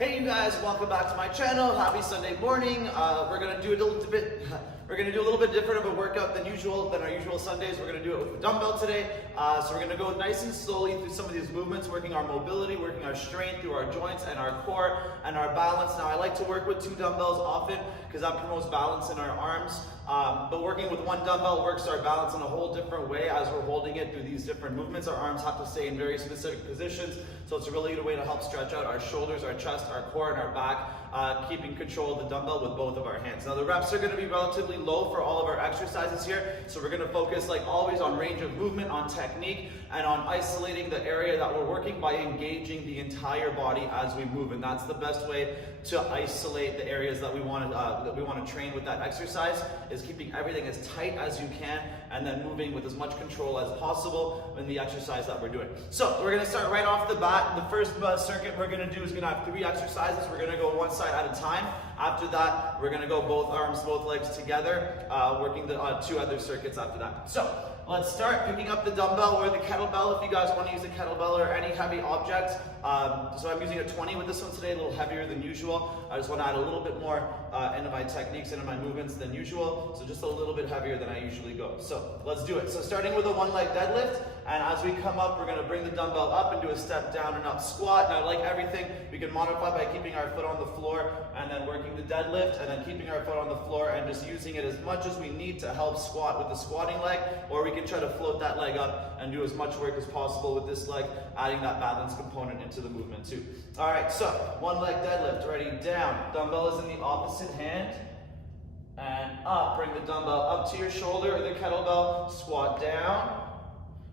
Hey you guys, welcome back to my channel. Happy Sunday morning. We're gonna do a little bit different of a workout than our usual Sundays. We're gonna do it with the dumbbell today. So we're gonna go nice and slowly through some of these movements, working our mobility, working our strength through our joints and our core and our balance. Now I like to work with 2 dumbbells often because that promotes balance in our arms. But working with 1 dumbbell works our balance in a whole different way as we're holding it through these different movements. Our arms have to stay in very specific positions. So it's a really good way to help stretch out our shoulders, our chest, our core, and our back, keeping control of the dumbbell with both of our hands. Now the reps are going to be relatively low for all of our exercises here. So we're going to focus, like always, on range of movement, on technique, and on isolating the area that we're working by engaging the entire body as we move. And that's the best way to isolate the areas that we want to train with that exercise, is keeping everything as tight as you can and then moving with as much control as possible in the exercise that we're doing. So we're going to start right off the bat. The first circuit we're going to do is going to have 3 exercises. We're going to go one side at a time. After that, we're going to go both arms, both legs together, working the 2 other circuits after that. So let's start picking up the dumbbell or the kettlebell if you guys want to use a kettlebell or any heavy object. So I'm using a 20 with this one today, a little heavier than usual. I just want to add a little bit more into my techniques, into my movements than usual. So just a little bit heavier than I usually go. So let's do it. So starting with a 1-leg deadlift. And as we come up, we're going to bring the dumbbell up and do a step down and up squat. Now, like everything, we can modify by keeping our foot on the floor and then working the deadlift and then keeping our foot on the floor and just using it as much as we need to help squat with the squatting leg, or we can try to float that leg up and do as much work as possible with this leg, adding that balance component into the movement too. All right, so 1-leg deadlift, ready, down. Dumbbell is in the opposite hand and up. Bring the dumbbell up to your shoulder or the kettlebell, squat down.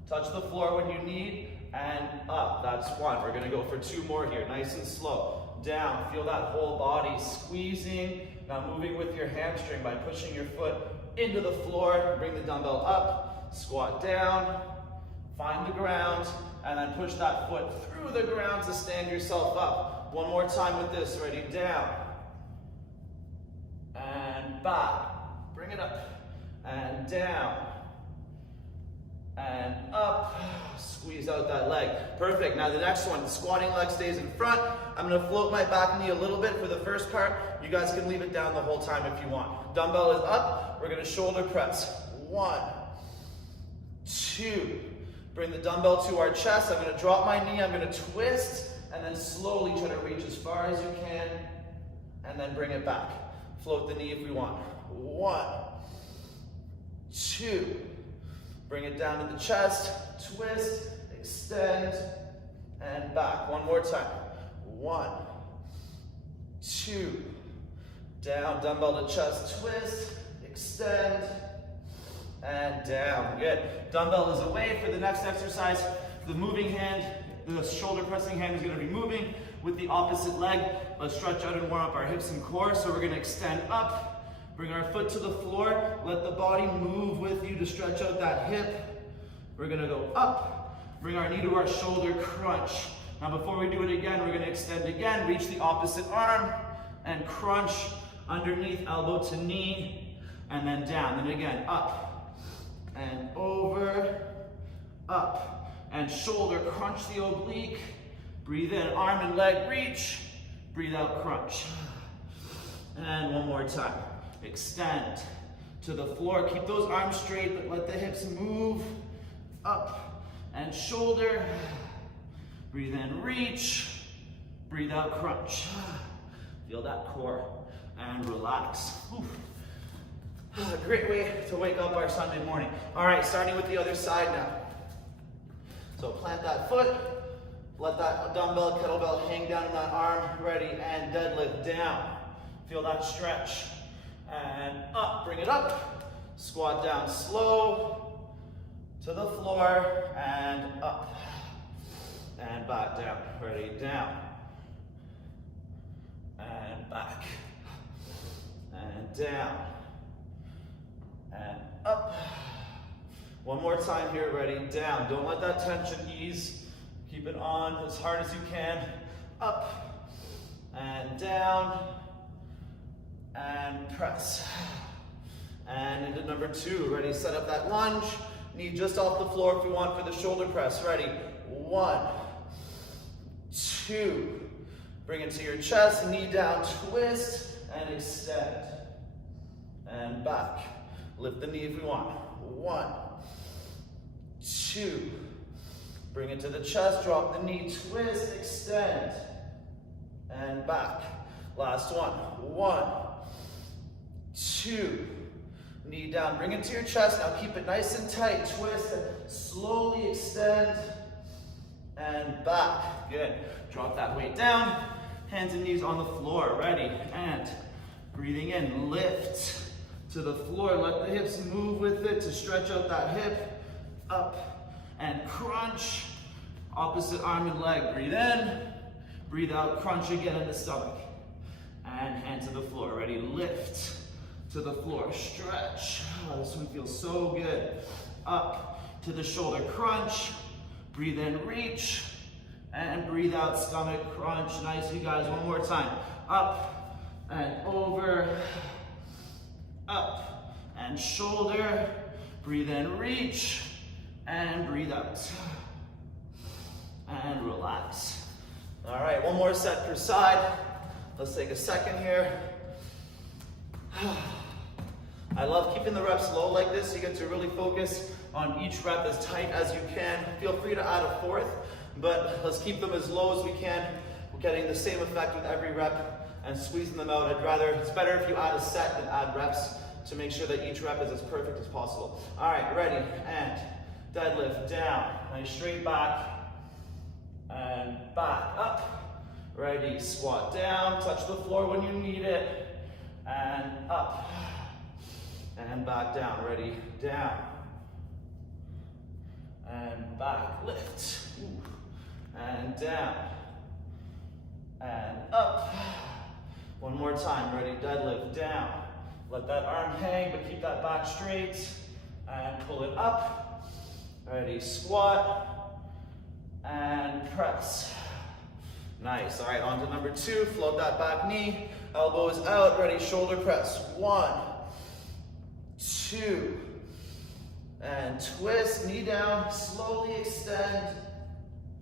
Touch the floor when you need, and up. That's 1. We're gonna go for 2 more here, nice and slow. Down, feel that whole body squeezing. Now moving with your hamstring by pushing your foot into the floor. Bring the dumbbell up, squat down, find the ground, and then push that foot through the ground to stand yourself up. 1 more time with this, ready, down, and back. Bring it up, and down, and up, squeeze out that leg. Perfect. Now the next one, the squatting leg stays in front. I'm going to float my back knee a little bit for the first part. You guys can leave it down the whole time if you want. Dumbbell is up. We're going to shoulder press. 1, 2. Bring the dumbbell to our chest. I'm going to drop my knee. I'm going to twist and then slowly try to reach as far as you can and then bring it back. Float the knee if we want. 1, 2. Bring it down to the chest, twist, extend, and back. 1 more time. 1, 2, down, dumbbell to chest, twist, extend, and down. Good. Dumbbell is away for the next exercise. The moving hand, the shoulder pressing hand is going to be moving with the opposite leg. Let's stretch out and warm up our hips and core. So we're going to extend up. Bring our foot to the floor, let the body move with you to stretch out that hip. We're gonna go up, bring our knee to our shoulder, crunch. Now before we do it again, we're gonna extend again, reach the opposite arm, and crunch underneath, elbow to knee, and then down. Then again, up, and over, up, and shoulder, crunch the oblique. Breathe in, arm and leg reach, breathe out, crunch. And 1 more time. Extend to the floor. Keep those arms straight, but let the hips move up and shoulder. Breathe in, reach. Breathe out, crunch. Feel that core and relax. A great way to wake up our Sunday morning. All right, starting with the other side now. So plant that foot. Let that dumbbell, kettlebell hang down in that arm. Ready, and deadlift down. Feel that stretch. And up, bring it up, squat down slow, to the floor, and up, and back down, ready, down, and back, and down, and up. 1 more time here, ready, down. Don't let that tension ease, keep it on as hard as you can, up, and down, and press. And into number 2, ready, set up that lunge, knee just off the floor if we want for the shoulder press. Ready, 1, 2, Bring it to your chest, knee down, twist, and extend. And back. Lift the knee if we want. 1, 2. Bring it to the chest, drop the knee, twist, extend. And back. Last one. 1, 2. Knee down, bring it to your chest. Now keep it nice and tight. Twist and slowly extend. And back. Good. Drop that weight down. Hands and knees on the floor. Ready. And breathing in. Lift to the floor. Let the hips move with it to stretch out that hip. Up. And crunch. Opposite arm and leg. Breathe in. Breathe out. Crunch again in the stomach. And hand to the floor. Ready. Lift to the floor. Stretch. Oh, this one feels so good. Up to the shoulder. Crunch. Breathe in. Reach. And breathe out, stomach crunch. Nice, you guys. One more time. Up and over. Up and shoulder. Breathe in, reach. And breathe out. And relax. All right, one more set per side. Let's take a second here. I love keeping the reps low like this. You get to really focus on each rep as tight as you can. Feel free to add a fourth, but let's keep them as low as we can. We're getting the same effect with every rep and squeezing them out. It's better if you add a set than add reps to make sure that each rep is as perfect as possible. All right, ready, and deadlift down. Nice straight back, and back up. Ready, squat down, touch the floor when you need it, and up, and back down. Ready, down, and back, lift. Ooh. And down, and up. One more time, ready, deadlift, down. Let that arm hang, but keep that back straight, and pull it up. Ready, squat, and press. Nice, all right, on to number 2, float that back knee, elbows out, ready, shoulder press. 1, 2, and twist, knee down, slowly extend,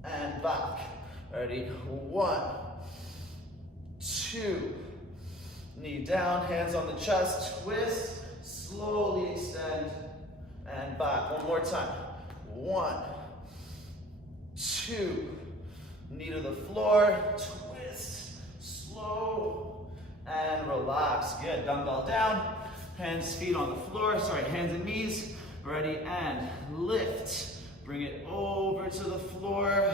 and back. Ready? 1, 2. Knee down, hands on the chest, twist, slowly extend, and back. One more time. 1, 2. Knee to the floor, twist, slow, and relax. Good. Dumbbell down, hands, feet on the floor. Hands and knees. Ready, and lift. Bring it over to the floor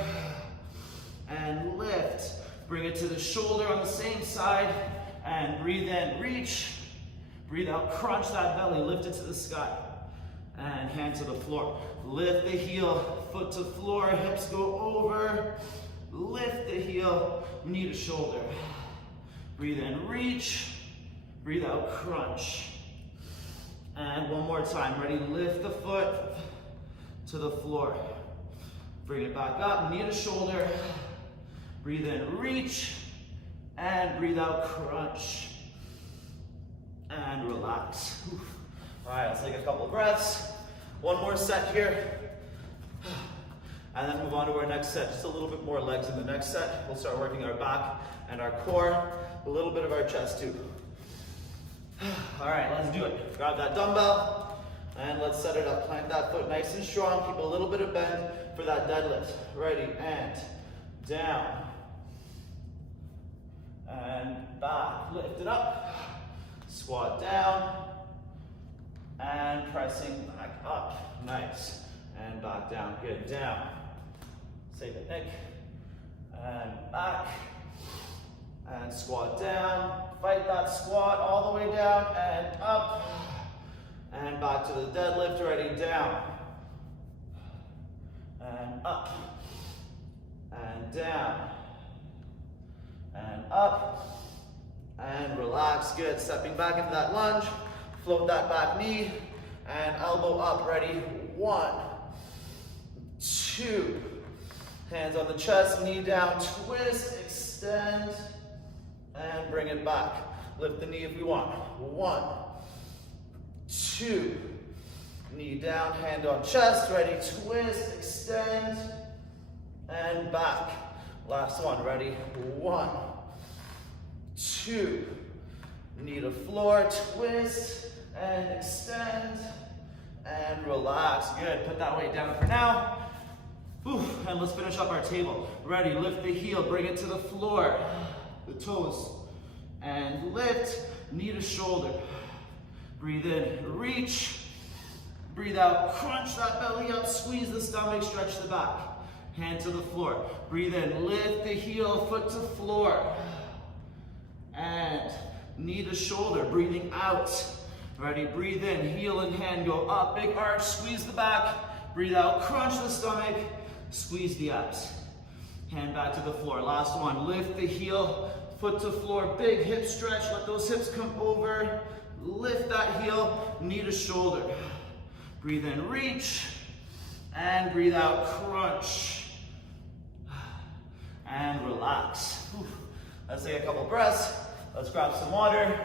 and lift. Bring it to the shoulder on the same side and breathe in, reach. Breathe out, crunch that belly, lift it to the sky. And hand to the floor. Lift the heel, foot to floor, hips go over. Lift the heel, knee to shoulder. Breathe in, reach. Breathe out, crunch. And one more time, ready, lift the foot to the floor. Bring it back up, knee to shoulder. Breathe in, reach, and breathe out, crunch. And relax. All right, let's take a couple breaths. One more set here. And then move on to our next set. Just a little bit more legs in the next set. We'll start working our back and our core, a little bit of our chest too. All right, let's do it. Grab that dumbbell. And let's set it up. Plant that foot nice and strong. Keep a little bit of bend for that deadlift. Ready, and down. And back. Lift it up. Squat down. And pressing back up. Nice. And back down. Good. Down. Save it, Nick. And back. And squat down. Fight that squat all the way down and up. And back to the deadlift, ready, down. And up. And down. And up. And relax, good. Stepping back into that lunge. Float that back knee. And elbow up, ready, 1, 2. Hands on the chest, knee down, twist, extend, and bring it back. Lift the knee if you want. 1, 2. Knee down, hand on chest, ready, twist, extend, and back. Last one, ready, 1, 2. Knee to floor, twist, and extend, and relax. Good, put that weight down for now. Whew. And let's finish up our table. Ready, lift the heel, bring it to the floor, the toes, and lift, knee to shoulder. Breathe in, reach, breathe out, crunch that belly up, squeeze the stomach, stretch the back. Hand to the floor. Breathe in, lift the heel, foot to floor. And knee to shoulder, breathing out. Ready, breathe in, heel and hand go up, big arch, squeeze the back. Breathe out, crunch the stomach, squeeze the abs. Hand back to the floor. Last one, lift the heel, foot to floor, big hip stretch, let those hips come over. Lift that heel, knee to shoulder. Breathe in, reach, and breathe out, crunch. And relax. Whew. Let's take a couple breaths. Let's grab some water.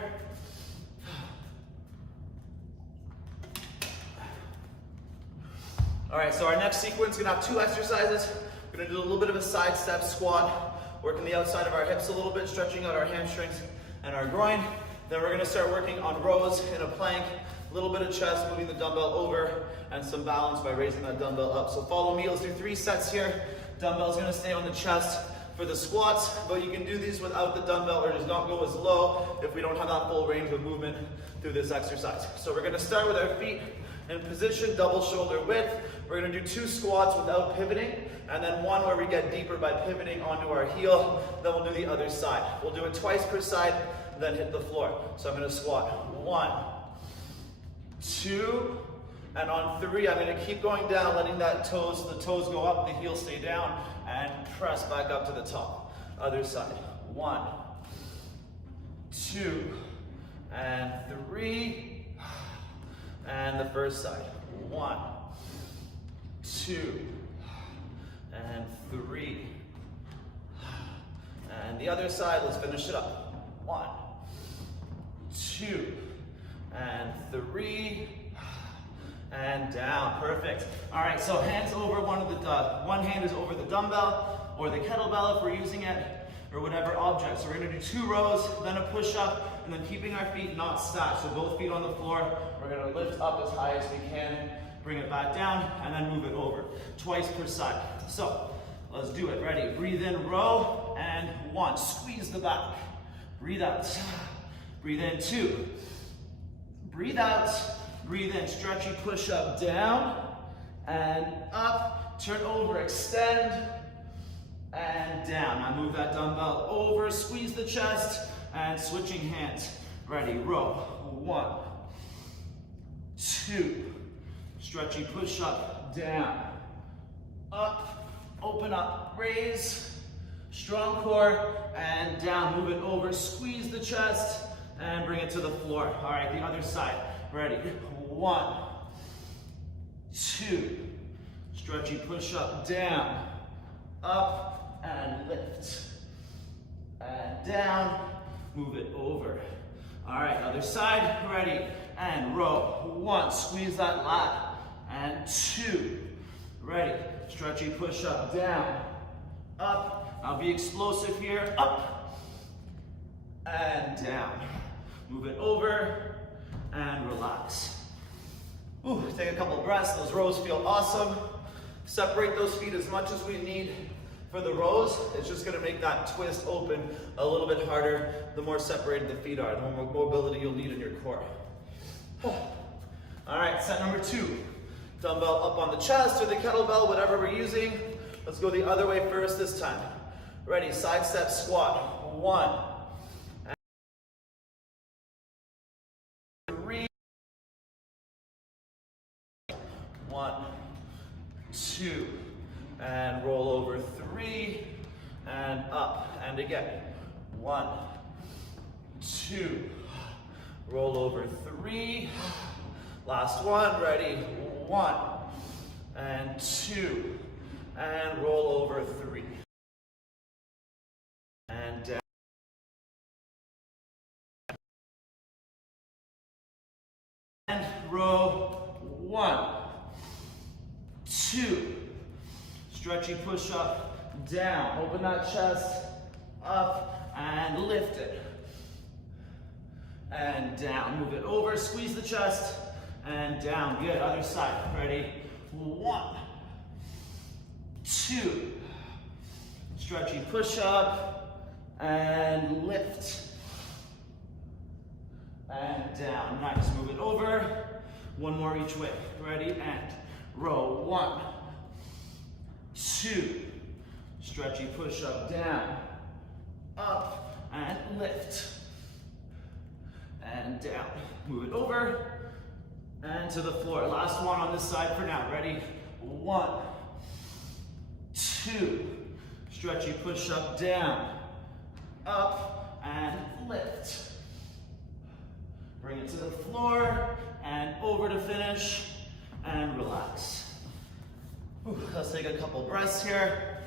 All right, so our next sequence is gonna have 2 exercises. We're gonna do a little bit of a side step squat, working the outside of our hips a little bit, stretching out our hamstrings and our groin. Then we're gonna start working on rows in a plank, a little bit of chest, moving the dumbbell over, and some balance by raising that dumbbell up. So follow me, let's do 3 sets here. Dumbbell's gonna stay on the chest for the squats, but you can do these without the dumbbell or just not go as low if we don't have that full range of movement through this exercise. So we're gonna start with our feet in position, double shoulder width. We're gonna do 2 squats without pivoting, and then 1 where we get deeper by pivoting onto our heel. Then we'll do the other side. We'll do it twice per side, then hit the floor. So I'm gonna squat 1, 2, and on 3, I'm gonna keep going down, letting the toes go up, the heel stay down, and press back up to the top. Other side, 1, 2, and 3, and the first side, 1, 2, and 3, and the other side, let's finish it up, 1, 2, and 3, and down, perfect. All right, so hands over one hand is over the dumbbell or the kettlebell if we're using it, or whatever object. So we're gonna do 2 rows, then a push up, and then keeping our feet not stacked. So both feet on the floor, we're gonna lift up as high as we can, bring it back down, and then move it over, twice per side. So let's do it, ready? Breathe in, row, and 1, squeeze the back. Breathe out, breathe in, 2, breathe out, breathe in, stretchy push up, down, and up, turn over, extend, and down. Now move that dumbbell over, squeeze the chest, and switching hands. Ready, row, 1, 2, stretchy push up, down, up, open up, raise, strong core, and down, move it over, squeeze the chest, and bring it to the floor. All right, the other side, ready, 1, 2, stretchy push up, down, up, and lift, and down, move it over. All right, other side, ready, and row, 1, squeeze that lat, and 2, ready, stretchy push up, down, up, now be explosive here, up, and down, move it over, and relax. Ooh, take a couple breaths, those rows feel awesome. Separate those feet as much as we need for the rows. It's just gonna make that twist open a little bit harder the more separated the feet are, the more mobility you'll need in your core. All right, set number 2. Dumbbell up on the chest or the kettlebell, whatever we're using. Let's go the other way first this time. Ready, side step squat, 1, 1, 2, and roll over, 3, and up, and again, 1, 2, roll over, 3, last one, ready, 1, and 2, and roll over, 3, and down. And row, 1, 2, stretchy push up, down, open that chest, up, and lift it. and down. Move it over, squeeze the chest, and down. Good, other side. Ready? 1, 2. Stretchy push up, and lift. And down. Nice. Move it over. One more each way. Ready? And row. 1, 2. Stretchy push up, down, up, and lift. And down. Move it over. And to the floor. Last one on this side for now. Ready? 1, 2. Stretchy push up, down, up, and lift. Bring it to the floor, and over to finish, and relax. Let's take a couple breaths here.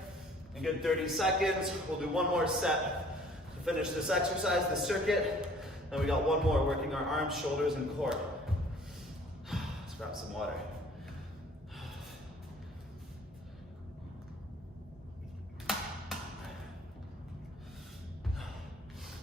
A good 30 seconds. We'll do one more set to finish this exercise, this circuit. Then we got one more, working our arms, shoulders, and core. Let's grab some water.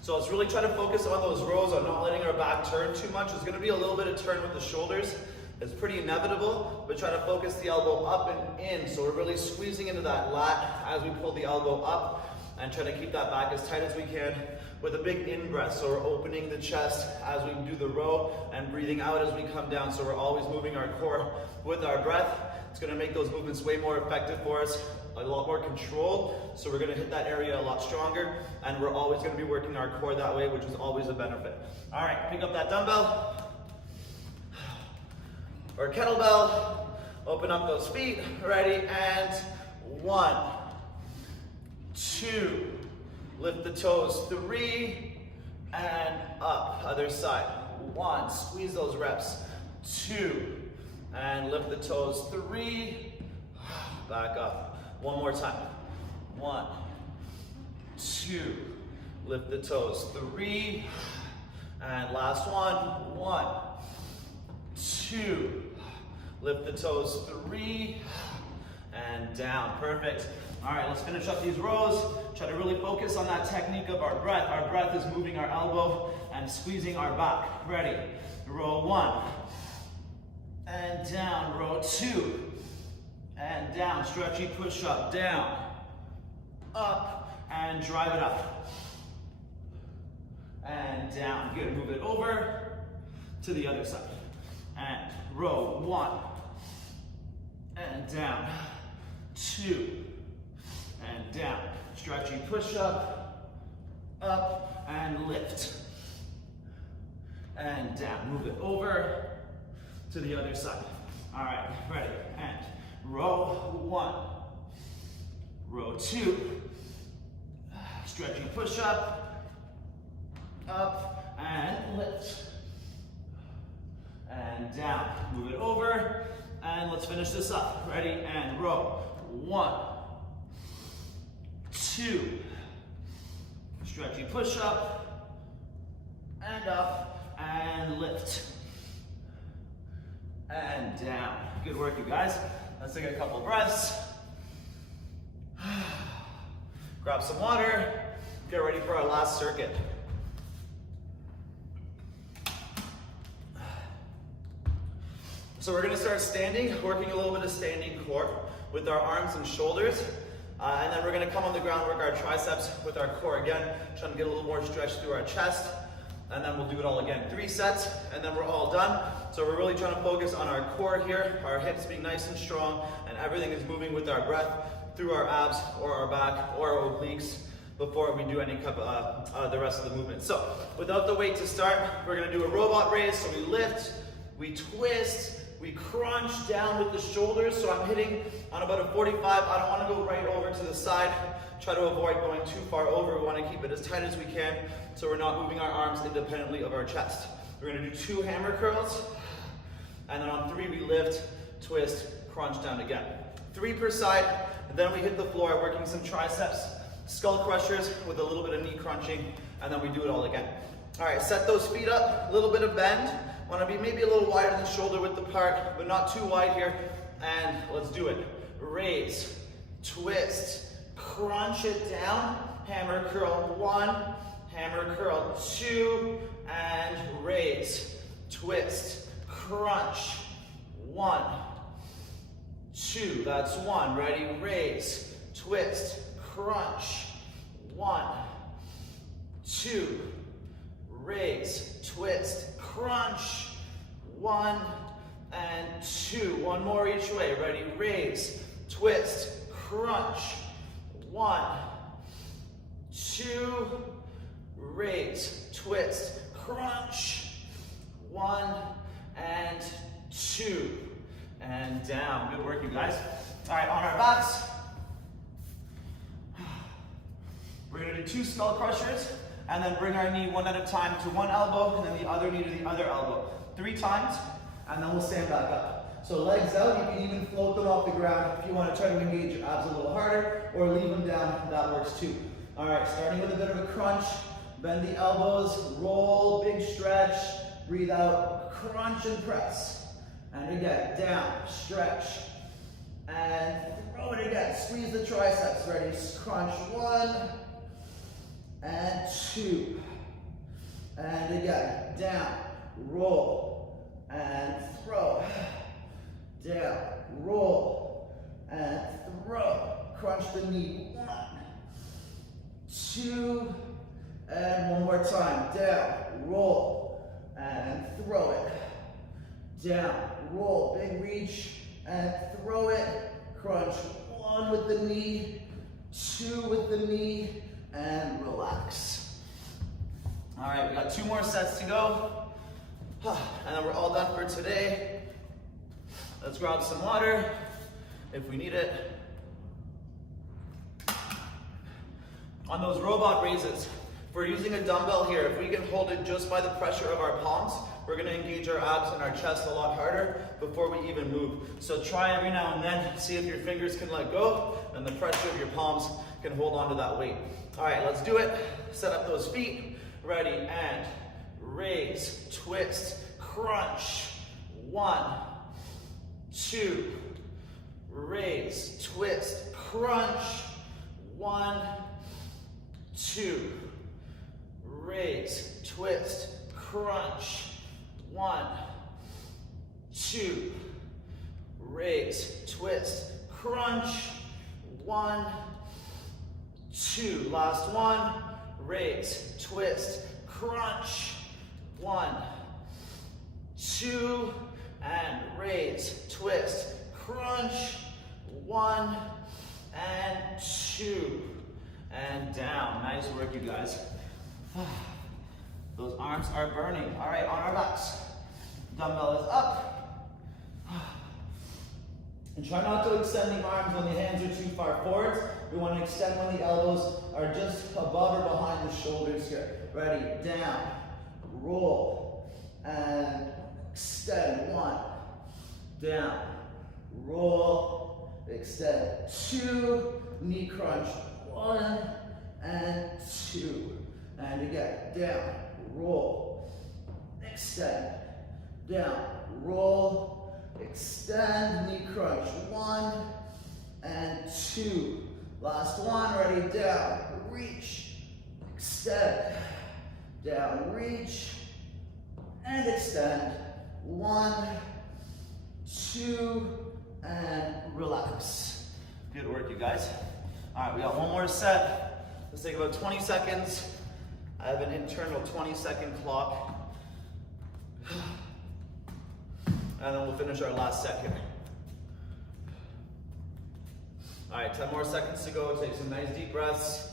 So let's really try to focus on those rows, on not letting our back turn too much. There's gonna be a little bit of turn with the shoulders. It's pretty inevitable, but try to focus the elbow up and in. So we're really squeezing into that lat as we pull the elbow up and try to keep that back as tight as we can with a big in-breath. So we're opening the chest as we do the row and breathing out as we come down. So we're always moving our core with our breath. It's gonna make those movements way more effective for us, a lot more control. So we're gonna hit that area a lot stronger, and we're always gonna be working our core that way, which is always a benefit. All right, pick up that dumbbell or kettlebell, open up those feet, ready, and 1, 2, lift the toes, 3, and up, other side, 1, squeeze those reps, 2, and lift the toes, 3, back up, one more time, 1, 2, lift the toes, 3, and last one, 1, 2, lift the toes, 3, and down. Perfect. All right, let's finish up these rows. Try to really focus on that technique of our breath. Our breath is moving our elbow and squeezing our back. Ready? Row 1, and down. Row 2, and down. Stretchy push up, down, up, and drive it up. And down. Good. Move it over to the other side. And row 1, and down, 2, and down. Stretchy push up, and lift, and down. Move it over to the other side. All right, ready, and row 1, row 2, stretchy push up, and lift. And down. Move it over, and let's finish this up. Ready? And row. 1, 2, stretchy push up, and lift, and down. Good work, you guys. Let's take a couple breaths. Grab some water. Get ready for our last circuit. So we're gonna start standing, working a little bit of standing core with our arms and shoulders. And then we're gonna come on the ground, work our triceps with our core again, trying to get a little more stretch through our chest. And then we'll do it all again. 3 sets, and then we're all done. So we're really trying to focus on our core here, our hips being nice and strong, and everything is moving with our breath through our abs or our back or our obliques before we do any the rest of the movement. So without the weight to start, we're gonna do a robot raise. So we lift, we twist, we crunch down with the shoulders. So I'm hitting on about a 45. I don't want to go right over to the side. Try to avoid going too far over. We want to keep it as tight as we can so we're not moving our arms independently of our chest. We're going to do 2 hammer curls. And then on 3, we lift, twist, crunch down again. 3 per side. And then we hit the floor, working some triceps, skull crushers with a little bit of knee crunching. And then we do it all again. All right, set those feet up, a little bit of bend. Want to be maybe a little wider than shoulder width apart, but not too wide here. And let's do it. Raise, twist, crunch it down, hammer curl 1, hammer curl, 2, and raise, twist, crunch, 1, 2, that's 1, ready, raise, twist, crunch, 1, 2, raise, twist, crunch, 1 and 2, one more each way, ready, raise, twist, crunch, 1, 2, raise, twist, crunch, 1 and 2, and down. Good work, you guys. All right, on our backs, we're gonna do 2 skull crushers, and then bring our knee one at a time to one elbow, and then the other knee to the other elbow. 3 times, and then we'll stand back up. So legs out, you can even float them off the ground if you want to try to engage your abs a little harder, or leave them down, that works too. All right, starting with a bit of a crunch, bend the elbows, roll, big stretch, breathe out, crunch and press. And again, down, stretch, and throw it again, squeeze the triceps, ready, crunch, 1, and 2, and again, down, roll, and throw, down, roll, and throw, crunch the knee, 1, 2, and one more time, down, roll, and throw it, down, roll, big reach, and throw it, crunch, 1 with the knee, 2 with the knee, and relax. All right, we got 2 more sets to go, and then we're all done for today. Let's grab some water if we need it. On those robot raises, if we're using a dumbbell here, if we can hold it just by the pressure of our palms, we're gonna engage our abs and our chest a lot harder before we even move. So try every now and then, see if your fingers can let go and the pressure of your palms can hold on to that weight. All right, let's do it. Set up those feet, ready, and raise, twist, crunch, 1, 2, raise, twist, crunch, 1, 2, raise, twist, crunch, 1, 2, raise, twist, crunch, 1, 2, last one, raise, twist, crunch, 1, 2, and raise, twist, crunch, 1 and 2, and down. Nice work, you guys. Those arms are burning. All right, on our backs. Dumbbell is up. And try not to extend the arms when the hands are too far forwards. We want to extend when the elbows are just above or behind the shoulders here. Ready, down, roll, and extend, 1, down, roll, extend, 2, knee crunch, 1 and 2, and again, down, roll, extend, down, roll, extend, knee crunch, 1 and 2, last one, ready, down, reach, extend, down, reach, and extend, 1, 2, and relax. Good work, you guys. All right, we got one more set. Let's take about 20 seconds. I have an internal 20-second clock. And then we'll finish our last set here. All right, 10 more seconds to go. Take some nice deep breaths.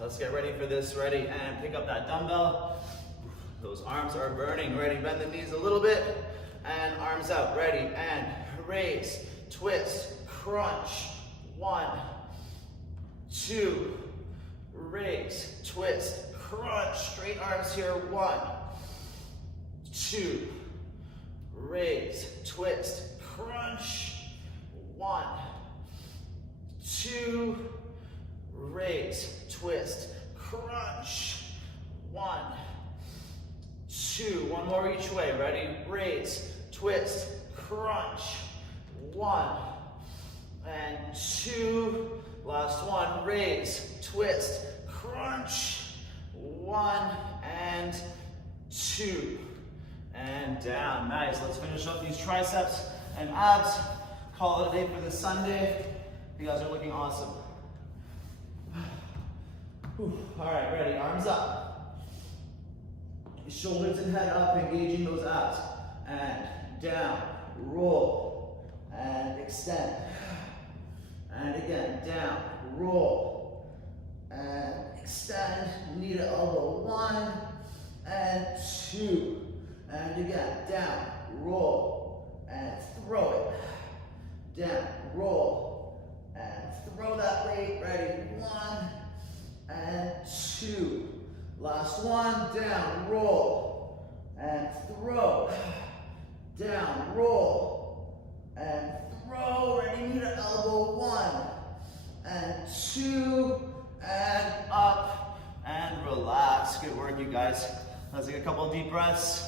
Let's get ready for this. Ready, and pick up that dumbbell. Those arms are burning. Ready, bend the knees a little bit. And arms out. Ready, and raise, twist, crunch. 1, 2, raise, twist, crunch. Straight arms here. 1, 2, raise, twist, crunch. 1, 2, raise, twist, crunch. 1, 2, one more each way. Ready, raise, twist, crunch. 1 and 2, Last one, raise, twist, crunch. 1 and 2. And down, nice. Let's finish up these triceps and abs. Call it a day for this Sunday. You guys are looking awesome. All right, ready, arms up. Shoulders and head up, engaging those abs. And down, roll, and extend. And again, down, roll, and extend. Knee to elbow, 1 and 2. And again, down, roll, and throw it. Down, roll, and throw that weight. Ready, 1 and 2. Last one, down, roll, and throw. Down, roll, and throw. Ready, knee to elbow, 1 and 2, and up, and relax. Good work, you guys. Let's take a couple of deep breaths.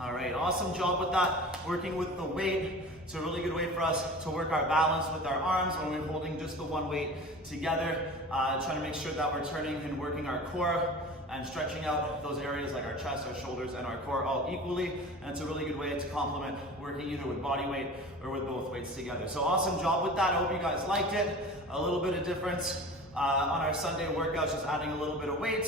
All right, awesome job with that. Working with the weight. It's a really good way for us to work our balance with our arms when we're holding just the one weight together. Trying to make sure that we're turning and working our core and stretching out those areas like our chest, our shoulders, and our core all equally. And it's a really good way to complement working either with body weight or with both weights together. So awesome job with that. I hope you guys liked it. A little bit of difference on our Sunday workouts, just adding a little bit of weight.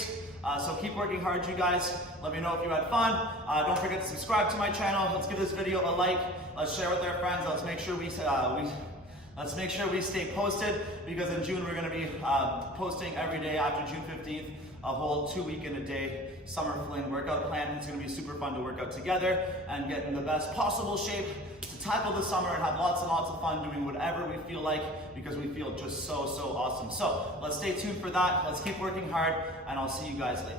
So keep working hard, you guys. Let me know if you had fun. Don't forget to subscribe to my channel. Let's give this video a like. Let's share with our friends. Let's make sure we stay posted, because in June we're going to be posting every day after June 15th, a whole 2-week-in-a-day summer fling workout plan. It's going to be super fun to work out together and get in the best possible shape to tackle the summer and have lots and lots of fun doing whatever we feel like, because we feel just so awesome. So let's stay tuned for that. Let's keep working hard, and I'll see you guys later.